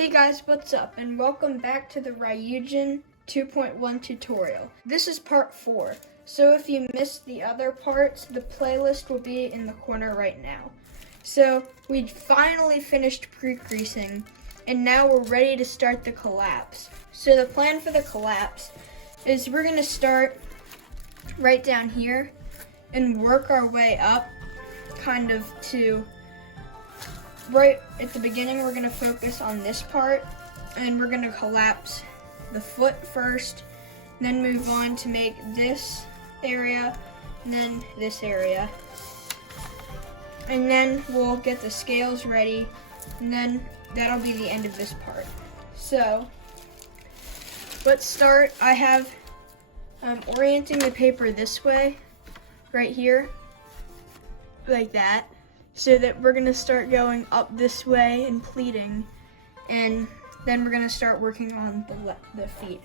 Hey guys, what's up? And welcome back to the Ryujin 2.1 tutorial. This is part 4, so if you missed the other parts, the playlist will be in the corner right now. So we finally finished pre-creasing, and now we're ready to start the collapse. So the plan for the collapse is we're going to start right down here and work our way up kind of to right at the beginning. We're going to focus on this part, and we're going to collapse the foot first, then move on to make this area, and then this area. And then we'll get the scales ready, and then that'll be the end of this part. So let's start. I have orienting the paper this way, right here, like that, so that we're gonna start going up this way and pleating, and then we're gonna start working on the feet.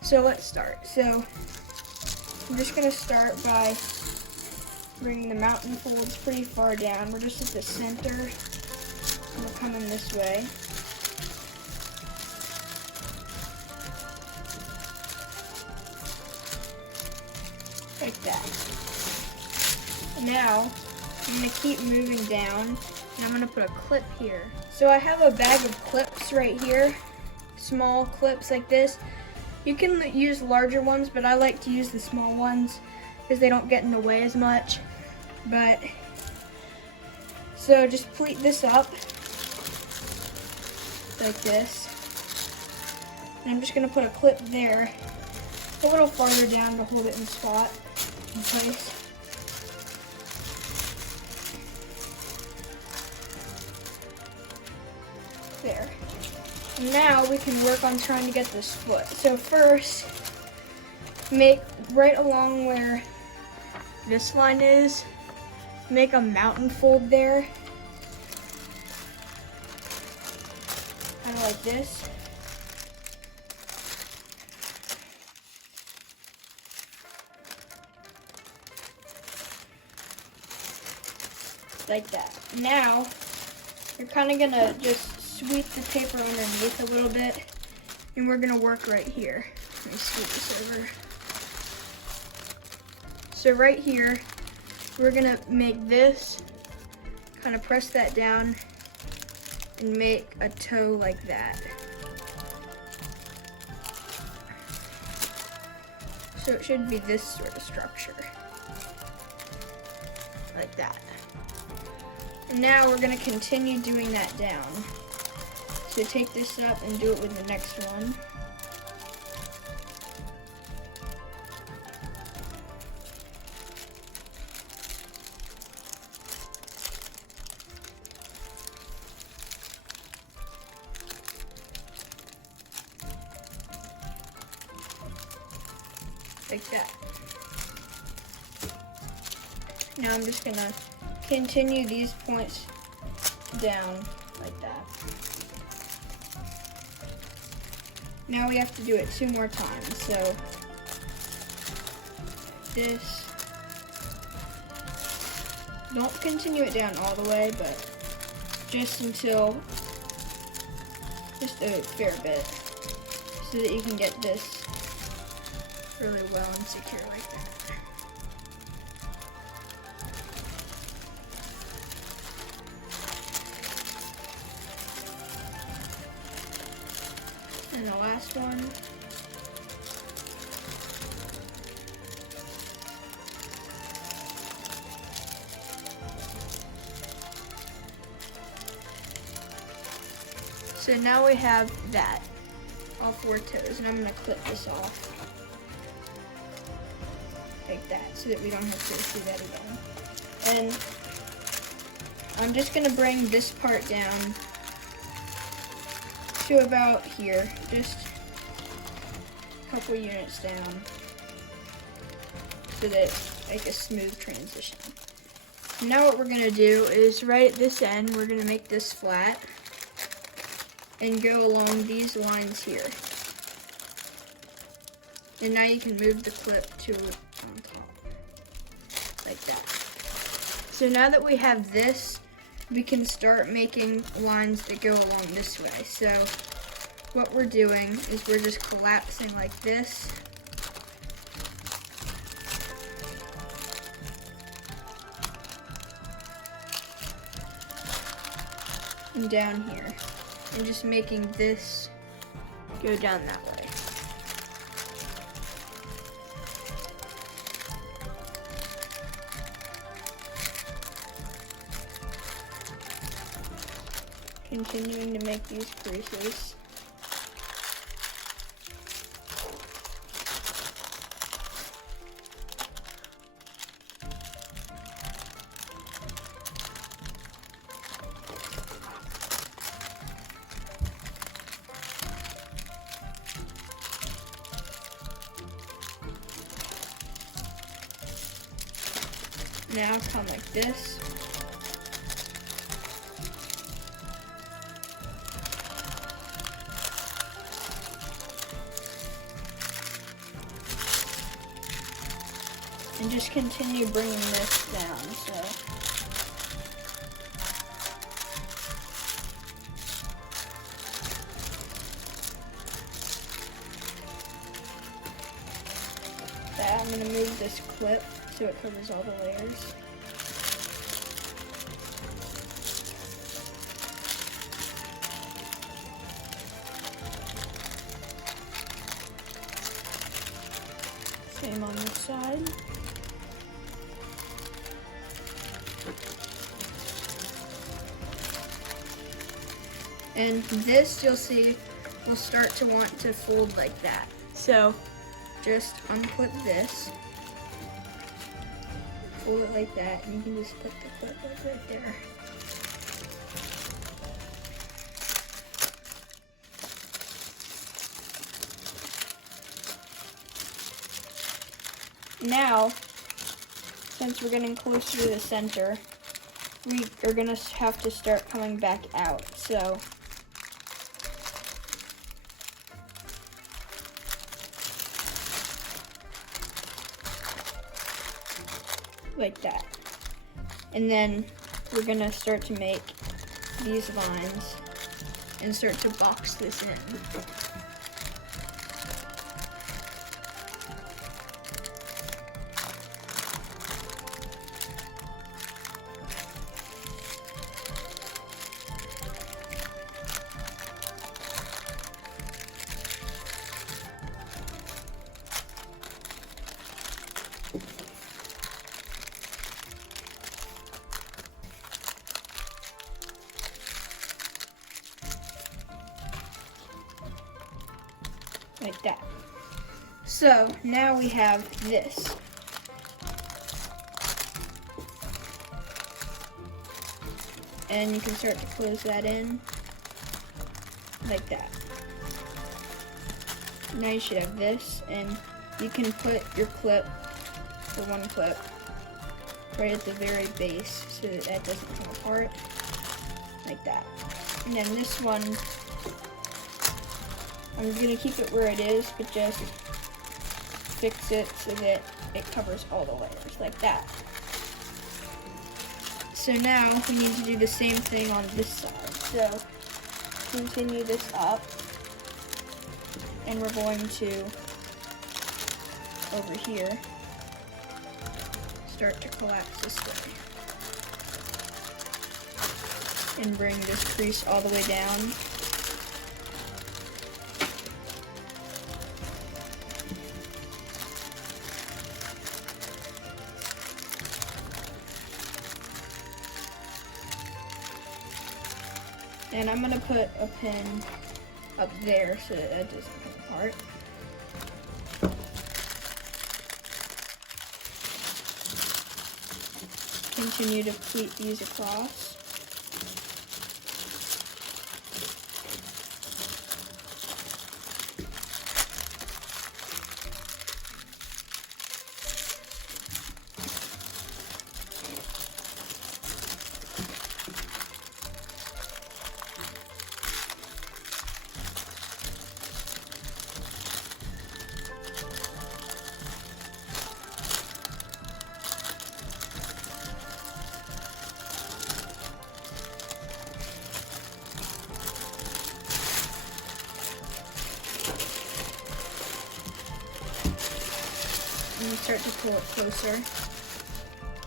So let's start. So I'm just gonna start by bringing the mountain folds pretty far down. We're just at the center, and we're coming this way. Like that. Now, I'm going to keep moving down, and I'm going to put a clip here. So I have a bag of clips right here, small clips like this. You can use larger ones, but I like to use the small ones because they don't get in the way as much. But, so just pleat this up like this. And I'm just going to put a clip there, a little farther down to hold it in spot, in place. There. And now we can work on trying to get this foot. So first, make right along where this line is, make a mountain fold there. Kind of like this. Like that. Now, you're kind of gonna just sweep the paper underneath a little bit, and we're gonna work right here. Let me scoot this over. So right here, we're gonna make this, kind of press that down, and make a toe like that. So it should be this sort of structure. Like that. And now we're gonna continue doing that down. So take this up and do it with the next one. Like that. Now I'm just gonna continue these points down like that. Now we have to do it 2 more times. So this, don't continue it down all the way, but just until, just a fair bit, so that you can get this really well and secure like that. And the last one. So now we have that, all 4 toes, and I'm going to clip this off like that so that we don't have to go through that again. And I'm just going to bring this part down to about here, just a couple units down, so that it's like a smooth transition. Now what we're gonna do is right at this end, we're gonna make this flat and go along these lines here. And now you can move the clip to on top, like that. So now that we have this we can start making lines that go along this way. So what we're doing is we're just collapsing like this. And down here. And just making this go down that way. Continuing to make these creases. Now come like this. And just continue bringing this down, so. I'm gonna move this clip so it covers all the layers. Same on this side. And this, you'll see, will start to want to fold like that. So just unclip this, fold it like that, and you can just put the clip like right there. Now, since we're getting closer to the center, we are gonna have to start coming back out. So like that. And then we're gonna start to make these lines and start to box this in. Like that. So now we have this. And you can start to close that in like that. Now you should have this, and you can put your clip, the one clip, right at the very base so that that doesn't come apart, like that. And then this one, I'm gonna keep it where it is, but just fix it so that it covers all the layers, like that. So now we need to do the same thing on this side. So continue this up, and we're going to, over here, start to collapse this way. And bring this crease all the way down. And I'm gonna put a pin up there so that that doesn't come apart. Continue to pleat these across. start to pull it closer.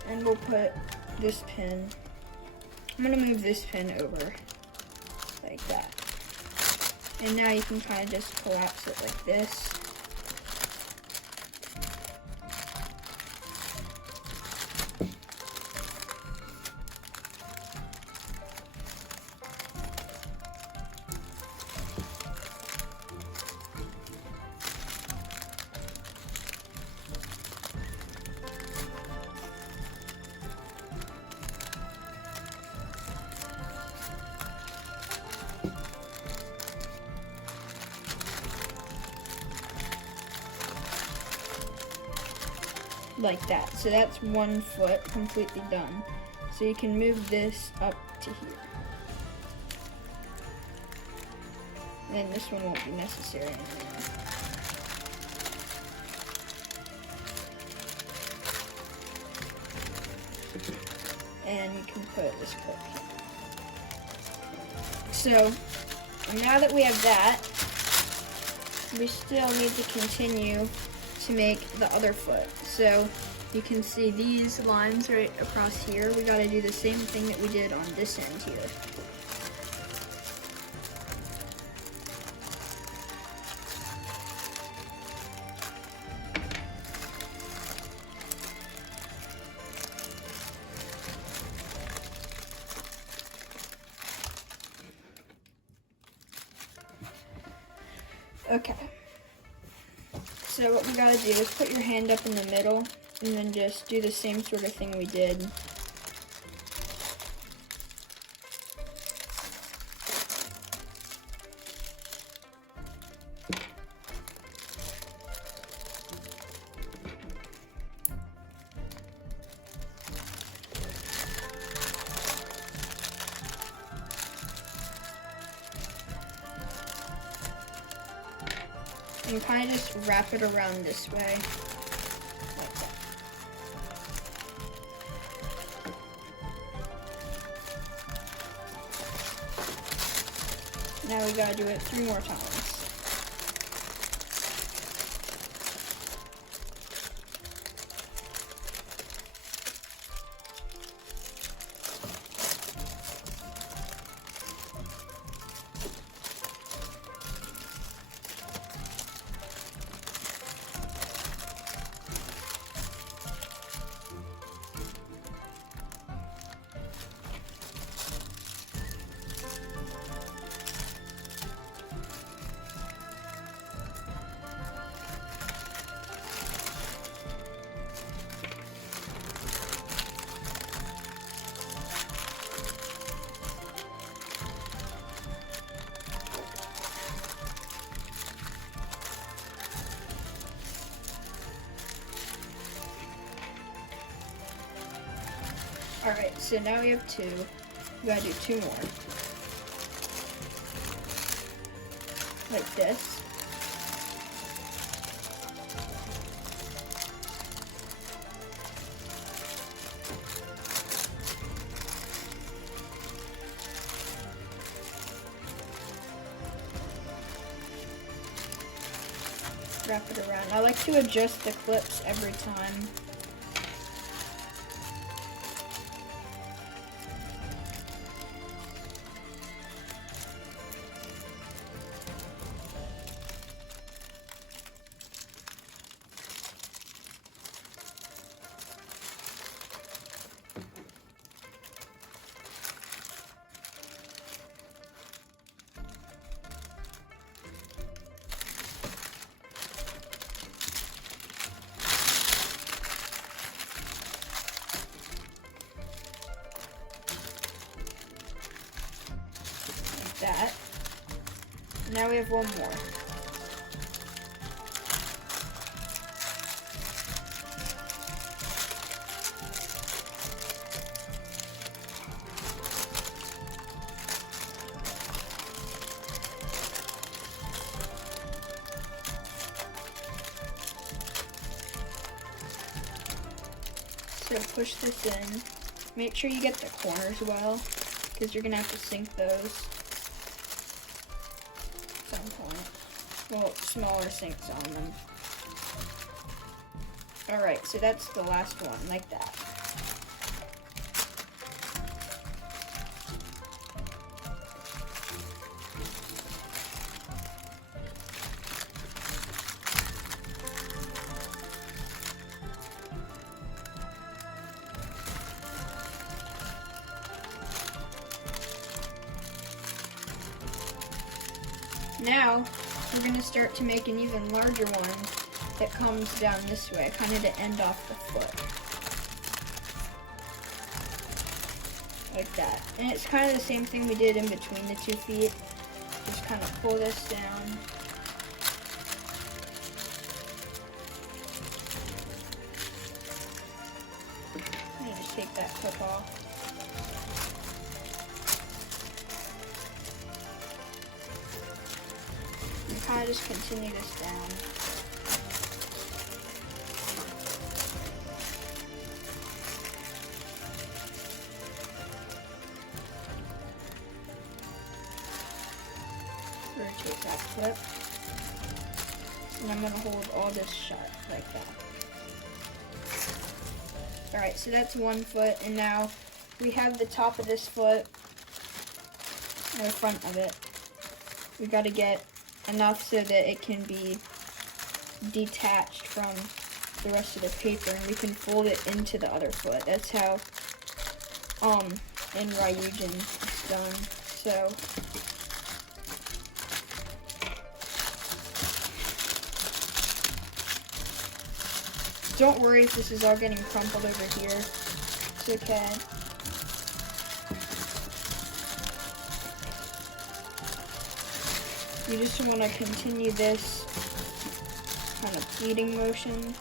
And we'll put this pin. I'm gonna move this pin over like that. And now you can kind of just collapse it like this. Like that. So that's one foot completely done. So you can move this up to here. And then this one won't be necessary anymore. And you can put this clip here. So now that we have that, we still need to continue to make the other foot. So you can see these lines right across here. We got to do the same thing that we did on this end here. Okay. So what we gotta do is put your hand up in the middle and then just do the same sort of thing we did. And kind of just wrap it around this way, like that. Now we gotta do it 3 more times. Alright, so now we have 2. We gotta do 2 more. Like this. Wrap it around. I like to adjust the clips every time. That. Now we have 1 more. So push this in. Make sure you get the corners well, because you're gonna have to sink those. Some point. Well, smaller sinks on them. Alright, so that's the last one, like that. Now, we're going to start to make an even larger one that comes down this way, kind of to end off the foot. Like that. And it's kind of the same thing we did in between the 2 feet. Just kind of pull this down. I'm going to just take that clip off. Kind of just continue this down. Rotate that clip. And I'm going to hold all this shut like that. Alright, so that's 1 foot, and now we have the top of this foot, or the front of it. We got to get enough so that it can be detached from the rest of the paper, and we can fold it into the other foot. That's how in Ryujin it's done. So don't worry if this is all getting crumpled over here. It's okay. You just want to continue this kind of pleating motion.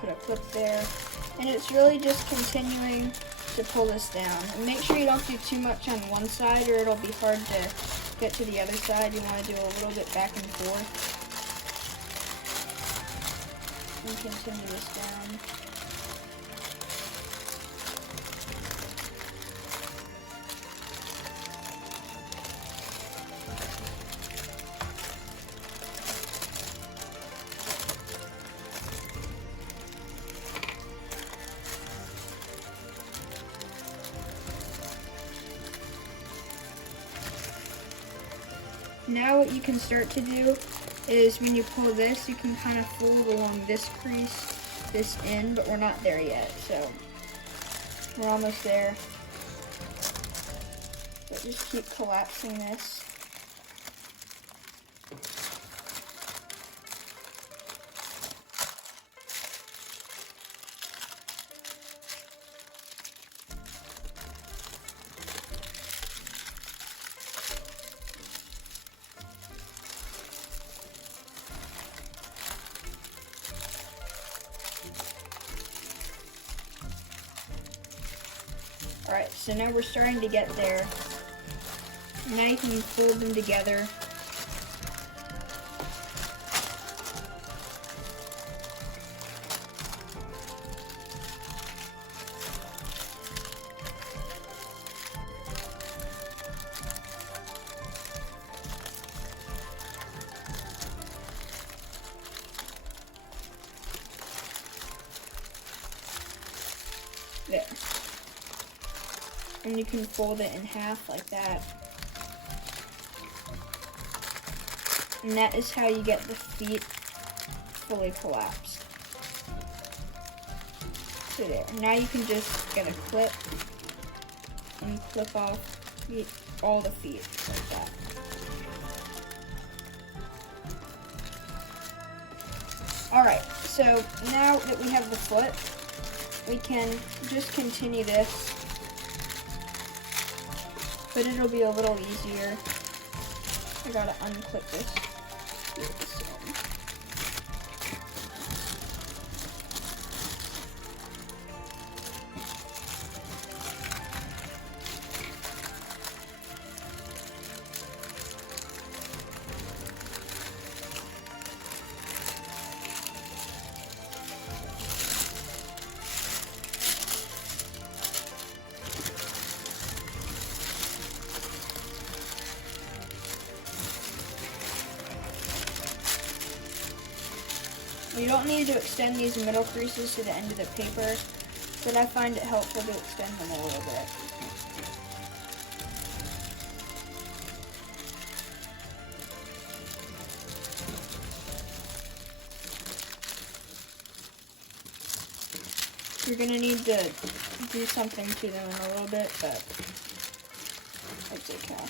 Put a clip there, and it's really just continuing to pull this down. And make sure you don't do too much on one side or it'll be hard to get to the other side. You want to do a little bit back and forth. And continue this down. Now what you can start to do is when you pull this, you can kind of fold along this crease, this end, but we're not there yet, so we're almost there. But just keep collapsing this. Alright, so now we're starting to get there. Now you can fold them together. There. And you can fold it in half like that. And that is how you get the feet fully collapsed. So there. Now you can just get a clip and clip off all the feet like that. Alright, so now that we have the foot, we can just continue this, but it'll be a little easier. I gotta unclip this. You don't need to extend these middle creases to the end of the paper, but I find it helpful to extend them a little bit. You're going to need to do something to them in a little bit, but it's okay.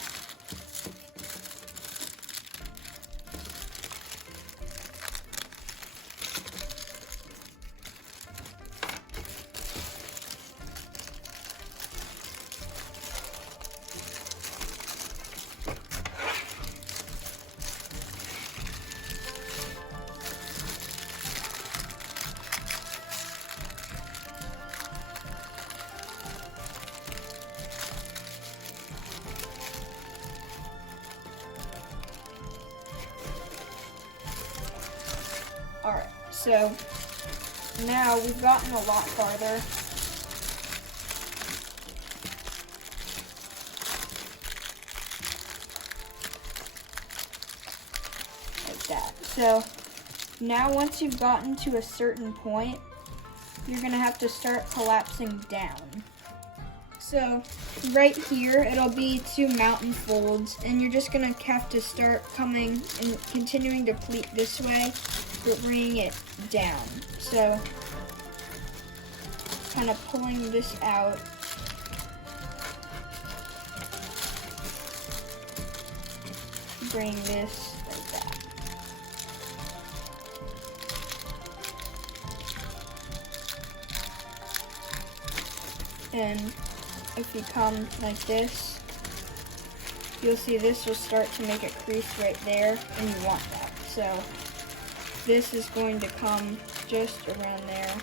Alright, so now we've gotten a lot farther. Like that. So now once you've gotten to a certain point, you're going to have to start collapsing down. So right here, it'll be 2 mountain folds, and you're just going to have to start coming and continuing to pleat this way, but bringing it down. So kind of pulling this out. Bring this like that. And if you come like this, you'll see this will start to make a crease right there, and you want that. So this is going to come just around there,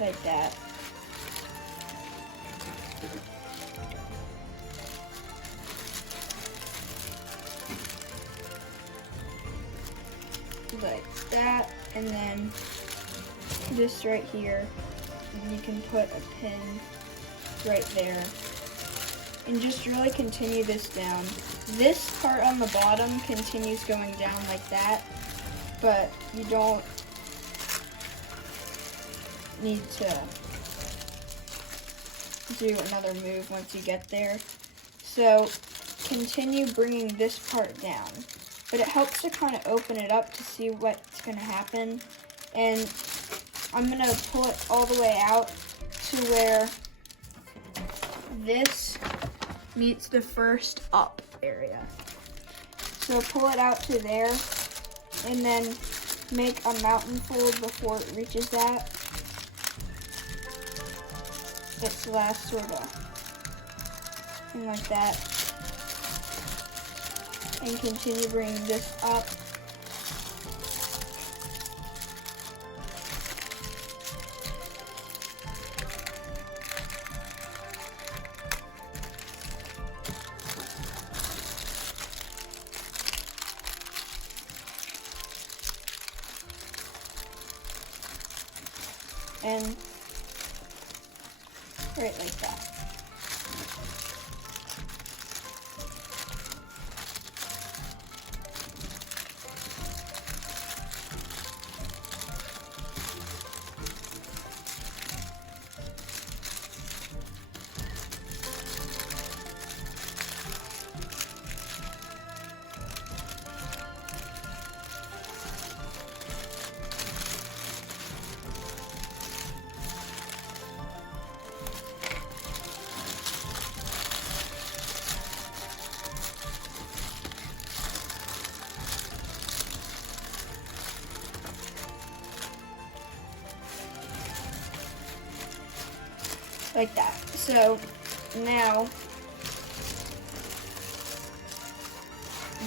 like that. Like that, and then this right here, you can put a pin right there, and just really continue this down. This part on the bottom continues going down like that, but you don't need to do another move once you get there. So continue bringing this part down, but it helps to kind of open it up to see what's going to happen. And I'm going to pull it all the way out to where this meets the first up area. So pull it out to there, and then make a mountain fold before it reaches that. Its last sort of thing like that. And continue bringing this up. And right like that. like that. So now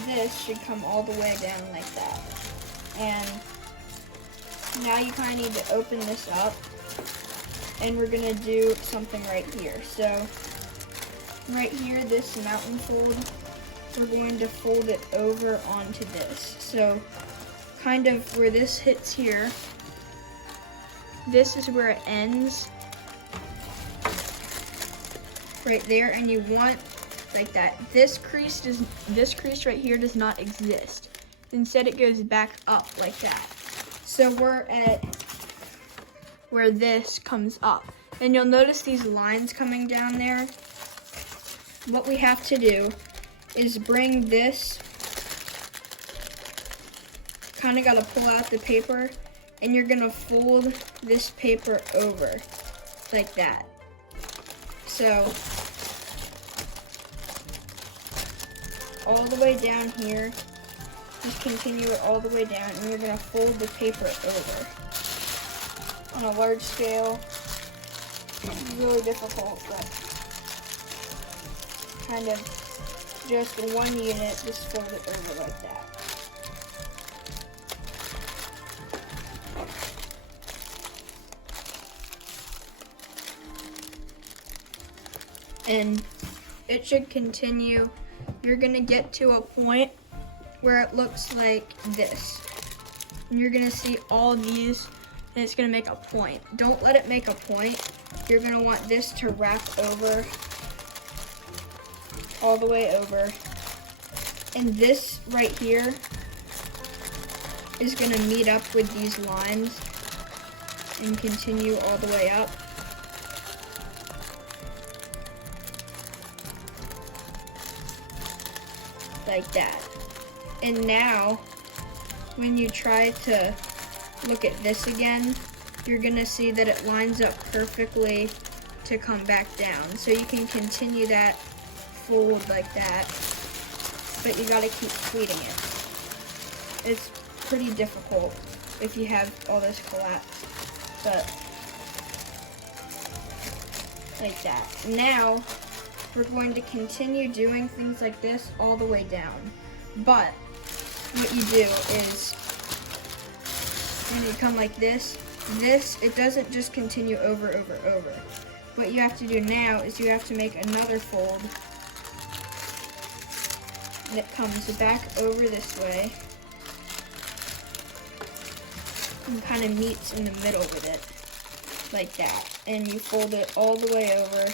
this should come all the way down like that. And now you kind of need to open this up, and we're gonna do something right here. So right here, this mountain fold, we're going to fold it over onto this. So kind of where this hits here, this is where it ends, right there, and you want like that. This crease right here does not exist. Instead, it goes back up like that. So we're at where this comes up. And you'll notice these lines coming down there. What we have to do is bring this, kind of got to pull out the paper, and you're going to fold this paper over like that. So all the way down here, just continue it all the way down, and you're going to fold the paper over. On a large scale, it's really difficult, but kind of just in one unit, just fold it over like that. And it should continue. You're gonna get to a point where it looks like this. And you're gonna see all these, and it's gonna make a point. Don't let it make a point. You're gonna want this to wrap over, all the way over. And this right here is gonna meet up with these lines and continue all the way up. Like that. And now, when you try to look at this again, you're gonna see that it lines up perfectly to come back down. So you can continue that fold like that, but you gotta keep tweeting it. It's pretty difficult if you have all this collapse, but like that. Now, we're going to continue doing things like this all the way down. But what you do is, when you come like this, it doesn't just continue over. What you have to do now is you have to make another fold that comes back over this way and kind of meets in the middle with it, like that. And you fold it all the way over.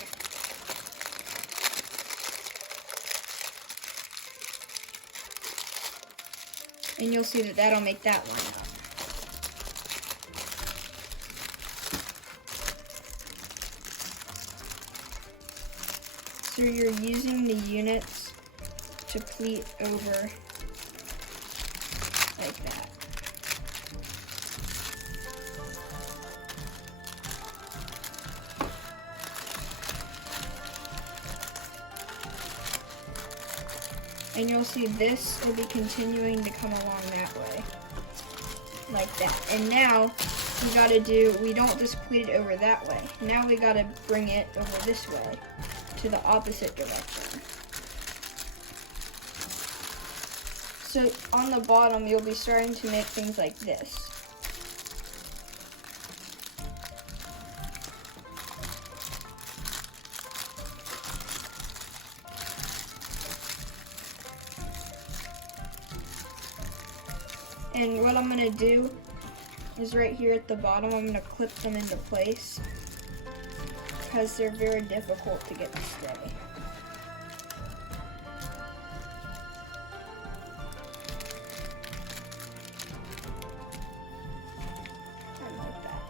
And you'll see that that'll make that line up. So you're using the units to pleat over like that. And you'll see this will be continuing to come along that way, like that. And now we don't just pleat it over that way. Now we gotta bring it over this way, to the opposite direction. So on the bottom, you'll be starting to make things like this. And what I'm gonna do is right here at the bottom, I'm gonna clip them into place because they're very difficult to get to stay. And like that.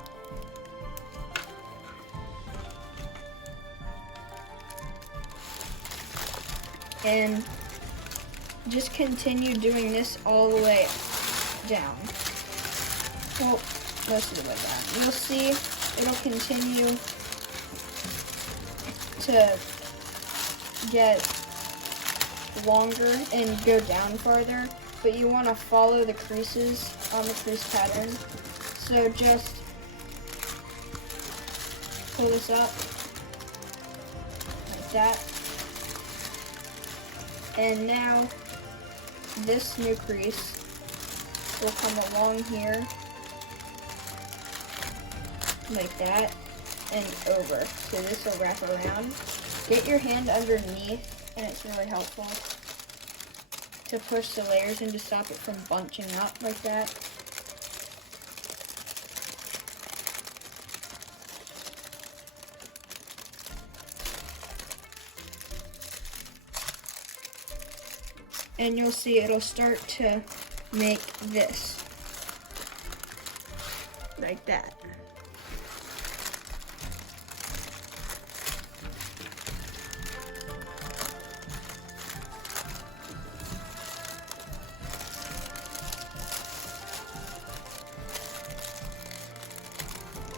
And just continue doing this all the way down. Well, most of the way down. You'll see it'll continue to get longer and go down farther, but you want to follow the creases on the crease pattern. So just pull this up that. And now this new crease will come along here like that and over. So this will wrap around. Get your hand underneath, and it's really helpful to push the layers in to stop it from bunching up like that. And you'll see it'll start to make this, like that.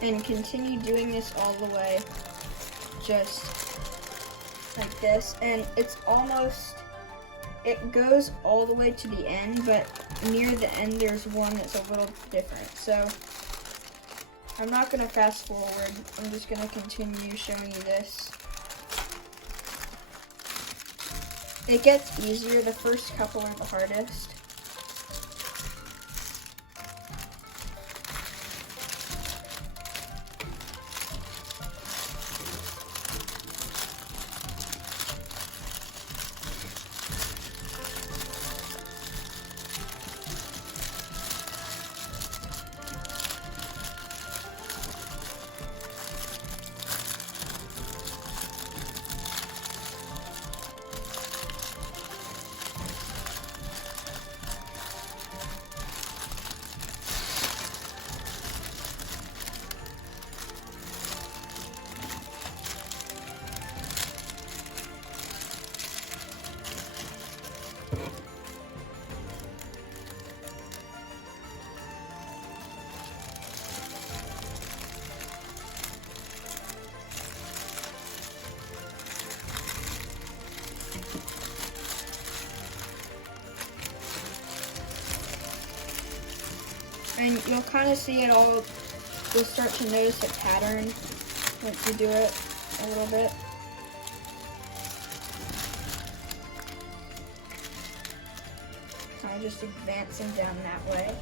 And continue doing this all the way, just like this. And it's almost, it goes all the way to the end, but near the end there's one that's a little different. So I'm not gonna fast forward, I'm just gonna continue showing you this. It gets easier, the first couple are the hardest. And you'll kind of see it all, you'll start to notice a pattern once you do it a little bit. Kind of just advancing down that way.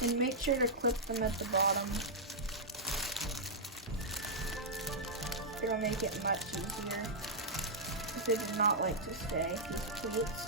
And make sure to clip them at the bottom. It'll make it much easier if they do not like to stay, these pleats.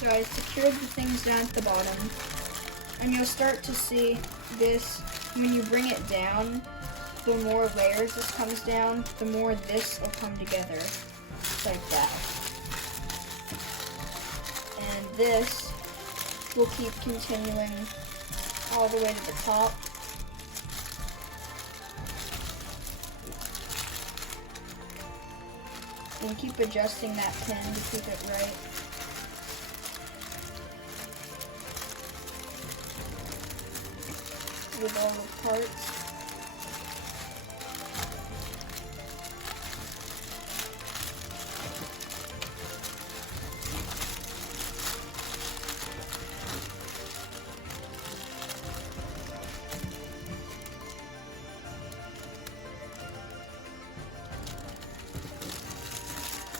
So I secured the things down at the bottom, and you'll start to see this, when you bring it down, the more layers this comes down, the more this will come together, like that. And this will keep continuing all the way to the top. And keep adjusting that pin to keep it right. With all the parts.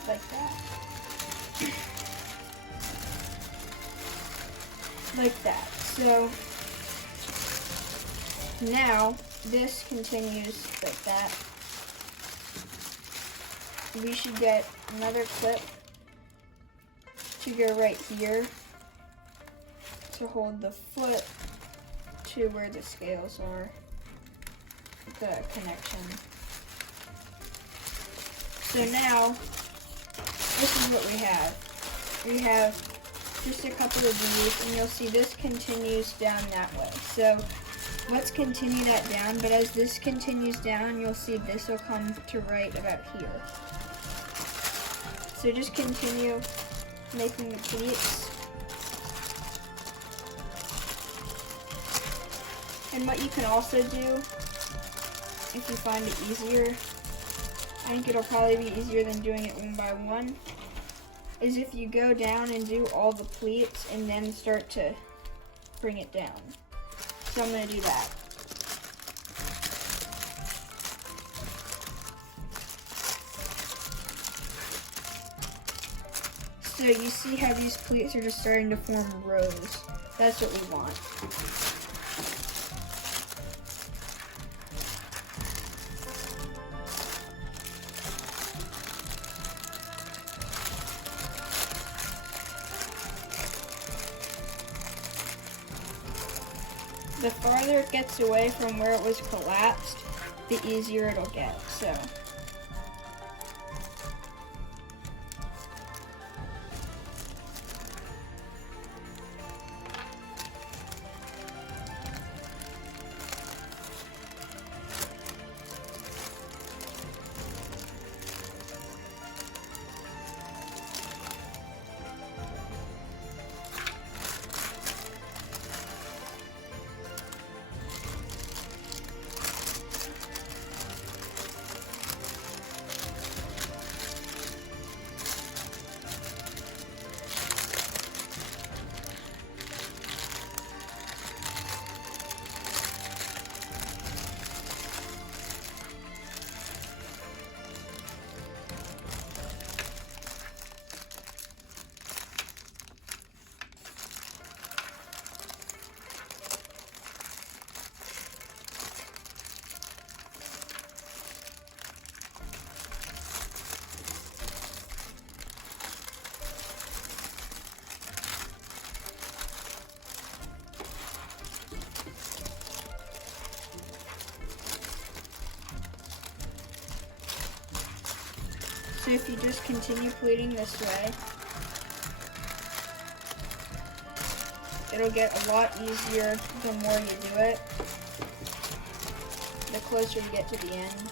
Like that. Like that. So now this continues like that. We should get another clip to go right here to hold the foot to where the scales are, the connection. So now, this is what we have. We have just a couple of these, and you'll see this continues down that way. So let's continue that down, but as this continues down, you'll see this will come to right about here. So just continue making the pleats. And what you can also do, if you find it easier, I think it'll probably be easier than doing it one by one, is if you go down and do all the pleats and then start to bring it down. So I'm going to do that. So you see how these pleats are just starting to form rows. That's what we want. The farther it gets away from where it was collapsed, the easier it'll get. So if you just continue pleating this way, it'll get a lot easier the more you do it, the closer you get to the end.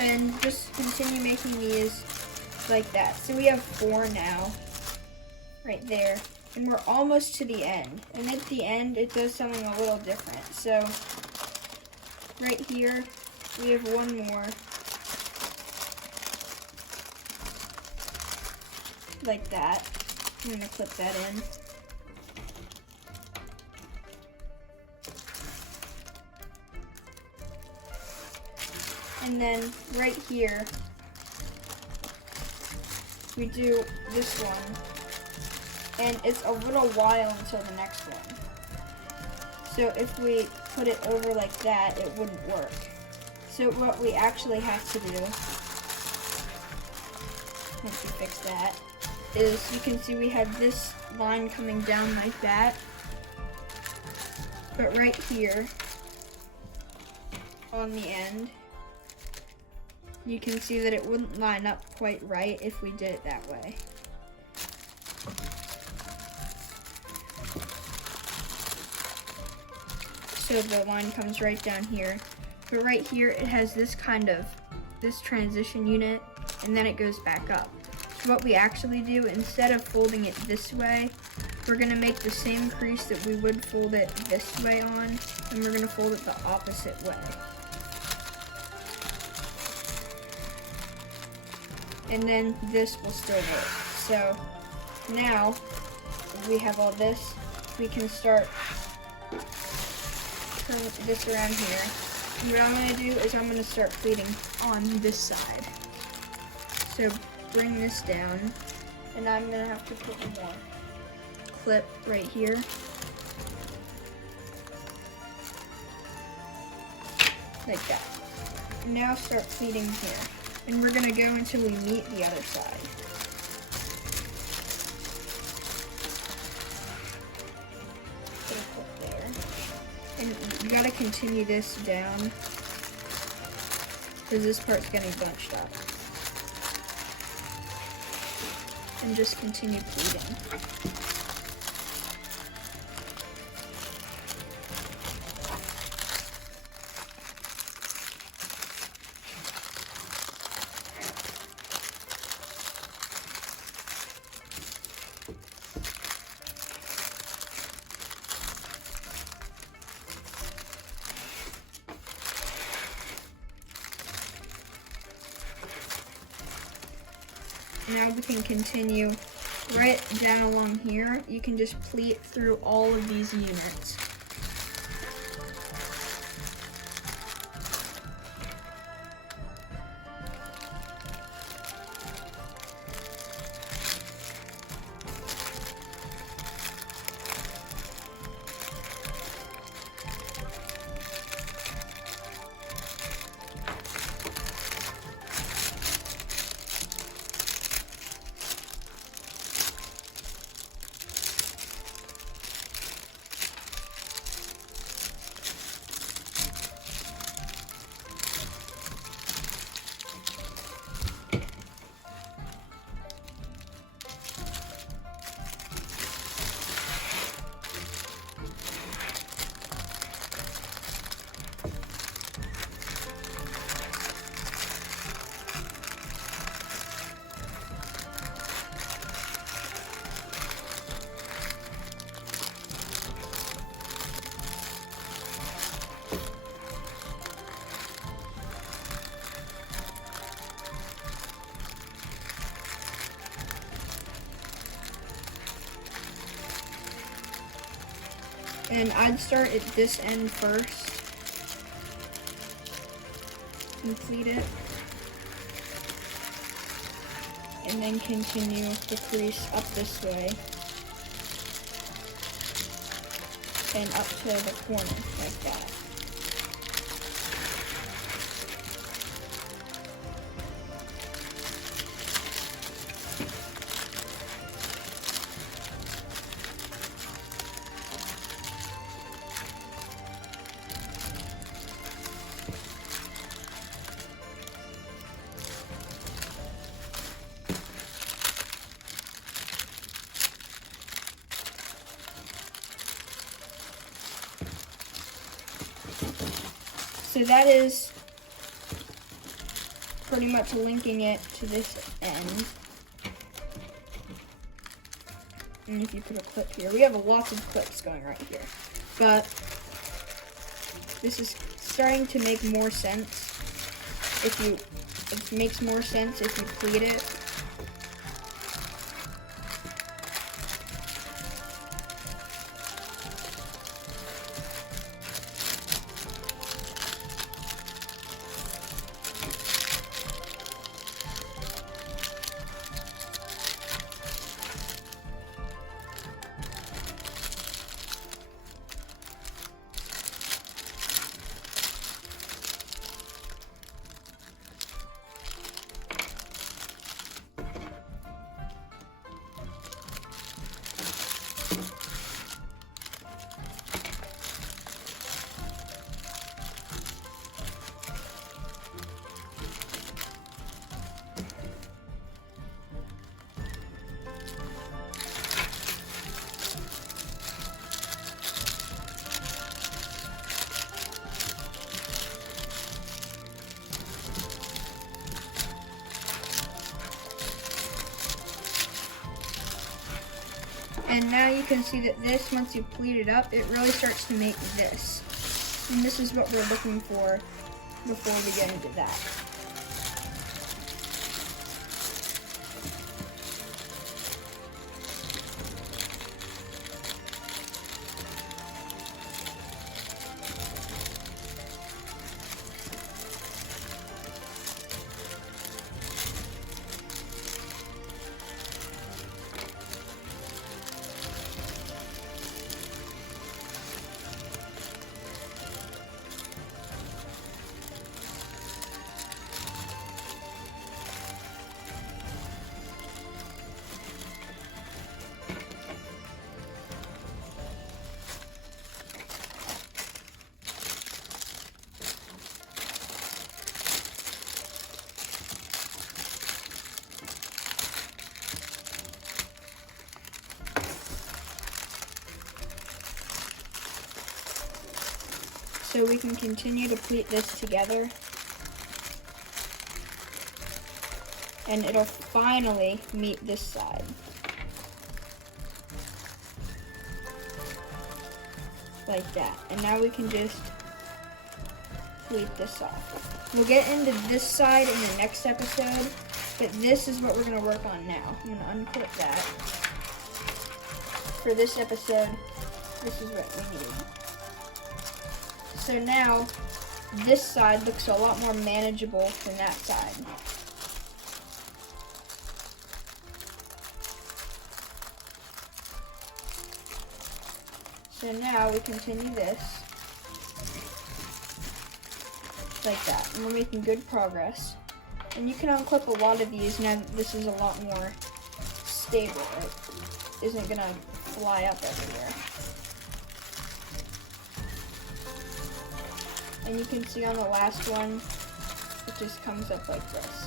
And just continue making these like that. So we have 4 now, right there. And we're almost to the end. And at the end, it does something a little different. So right here, we have 1 more. Like that. I'm gonna clip that in. And then right here, we do this one, and it's a little while until the next one. So if we put it over like that, it wouldn't work. So what we actually have to do, once we fix that, is you can see we have this line coming down like that. But right here, on the end, you can see that it wouldn't line up quite right if we did it that way. So the line comes right down here. But right here, it has this transition unit, and then it goes back up. So what we actually do, instead of folding it this way, we're gonna make the same crease that we would fold it this way on, and we're gonna fold it the opposite way. And then this will still work. So now we have all this, we can start turning this around here. And what I'm gonna do is I'm gonna start pleating on this side. So bring this down, and I'm gonna have to put one more clip right here. Like that. Now start pleating here. And we're gonna go until we meet the other side. Put a clip there. And you gotta continue this down, because this part's getting bunched up. And just continue pleating. Now we can continue right down along here. You can just pleat through all of these units. And I'd start at this end first, complete it, and then continue the crease up this way, and up to the corner, like that. So that is pretty much linking it to this end. And if you put a clip here, we have a lot of clips going right here. But this is starting to make more sense. It makes more sense if you pleat it. And now you can see that this, once you pleat it up, it really starts to make this. And this is what we're looking for before we get into that. So we can continue to pleat this together. And it'll finally meet this side. Like that. And now we can just pleat this off. We'll get into this side in the next episode, but this is what we're going to work on now. I'm going to unclip that. For this episode, this is what we need. So now, this side looks a lot more manageable than that side. So now we continue this like that, and we're making good progress. And you can unclip a lot of these now that this is a lot more stable. It isn't gonna fly up everywhere. And you can see on the last one, it just comes up like this.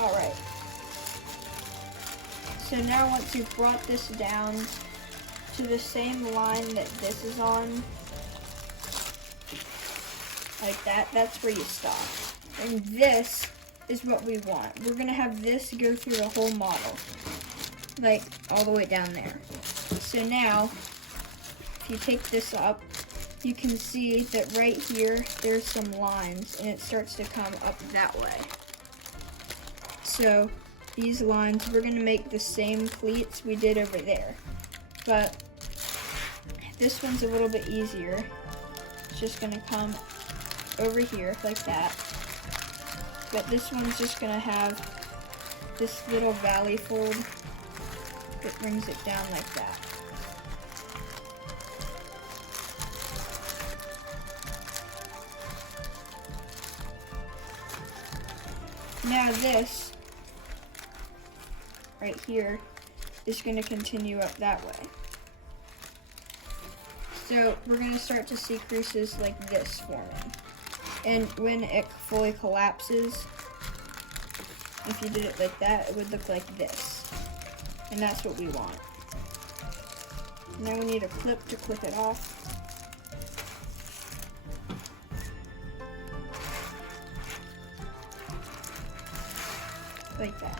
Alright, so now once you've brought this down to the same line that this is on, like that, that's where you stop. And this is what we want. We're going to have this go through the whole model, like all the way down there. So now, if you take this up, you can see that right here, there's some lines, and it starts to come up that way. So these lines, we're going to make the same pleats we did over there. But this one's a little bit easier. It's just going to come over here like that. But this one's just going to have this little valley fold that brings it down like that. Now this right here is going to continue up that way. So we're going to start to see creases like this forming. And when it fully collapses, if you did it like that, it would look like this. And that's what we want. Now we need a clip to clip it off. Like that.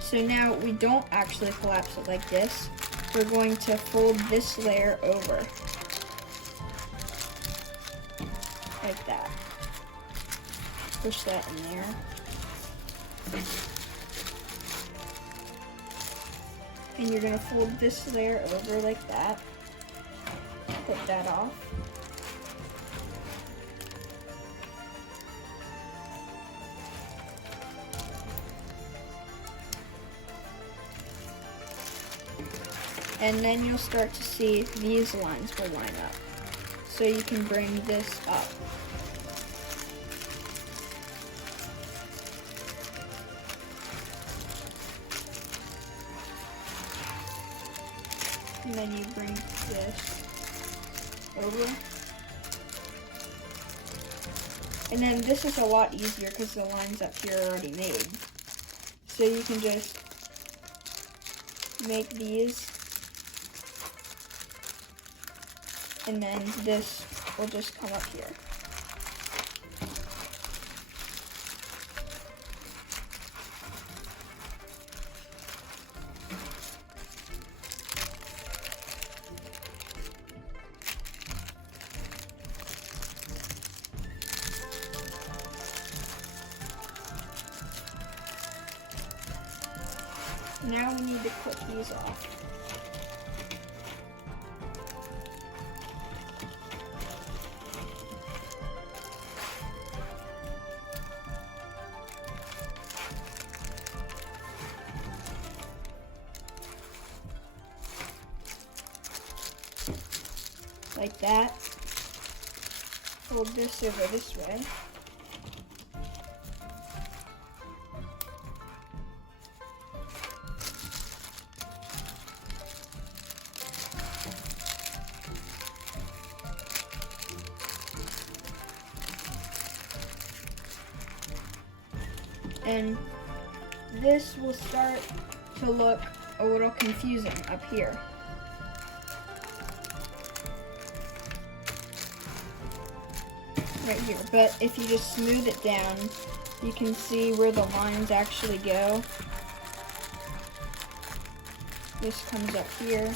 So now we don't actually collapse it like this. We're going to fold this layer over. Like that. Push that in there. And you're going to fold this layer over like that. Clip that off. And then you'll start to see these lines will line up. So you can bring this up. And then you bring this over. And then this is a lot easier because the lines up here are already made. So you can just make these, and then this will just come up here. Now we need to clip these off. Like that. Fold this over this way. And this will start to look a little confusing up here. Right here, but if you just smooth it down, you can see where the lines actually go. This comes up here.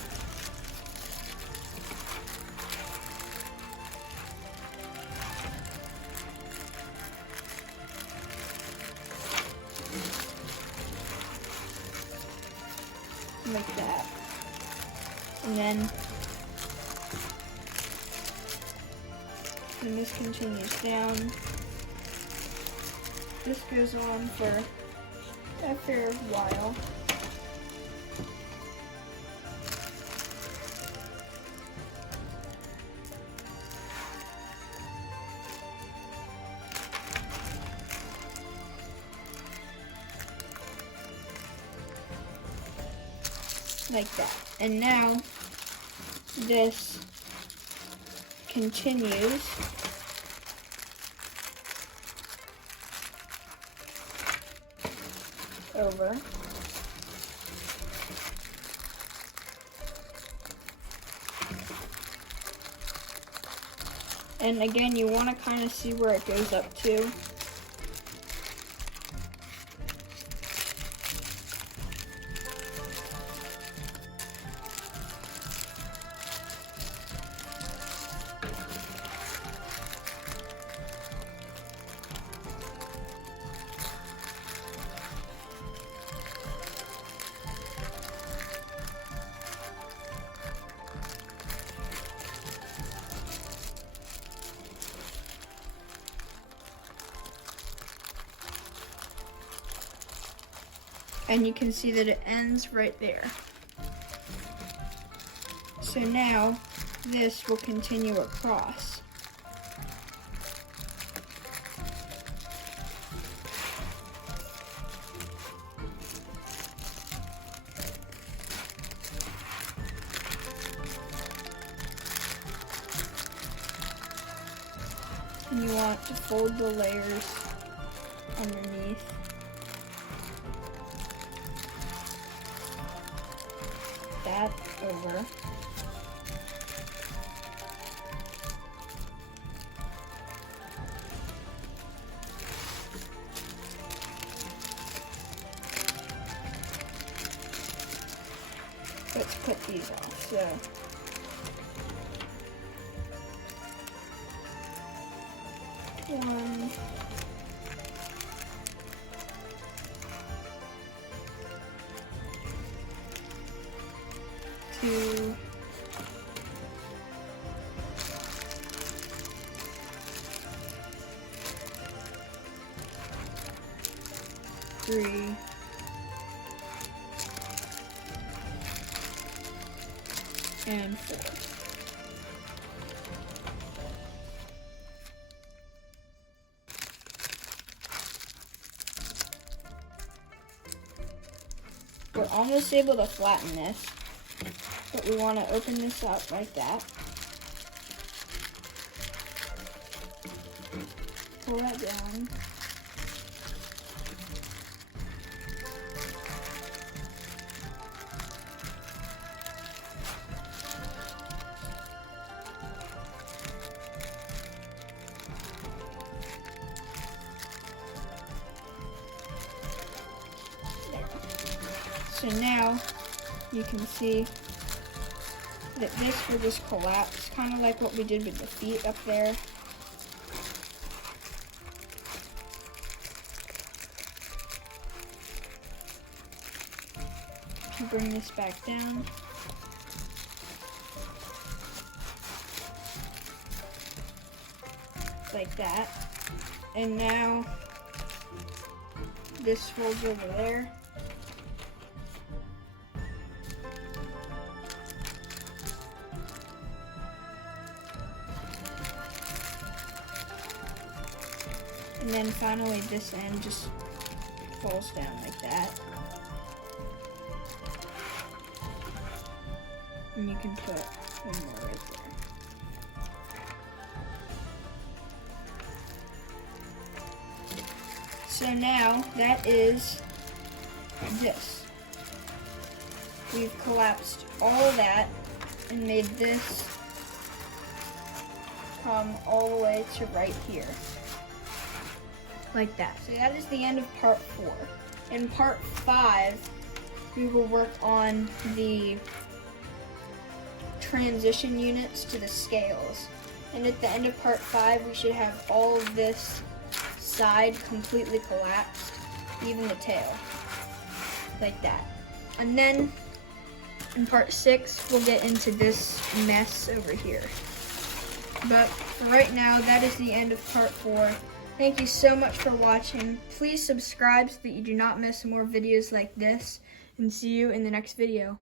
Like that. And then this continues down. This goes on for a fair while. Like that. And now this continues over. And again, you want to kind of see where it goes up to. And you can see that it ends right there. So now this will continue across. And you want to fold the layers underneath. That over. Let's put these off. So one, two, three, and 4. We're almost able to flatten this, but we want to open this up like that. Pull that down. So now you can see that this will just collapse, kind of like what we did with the feet up there. If you bring this back down, like that, and now this folds over there. And then finally this end just falls down like that. And you can put one more right there. So now that is this. We've collapsed all that and made this come all the way to right here. Like that. So that is the end of part 4. In part 5, we will work on the transition units to the scales. And at the end of part 5, we should have all of this side completely collapsed, even the tail. Like that. And then in part 6, we'll get into this mess over here. But for right now, that is the end of part 4. Thank you so much for watching. Please subscribe so that you do not miss more videos like this, and see you in the next video.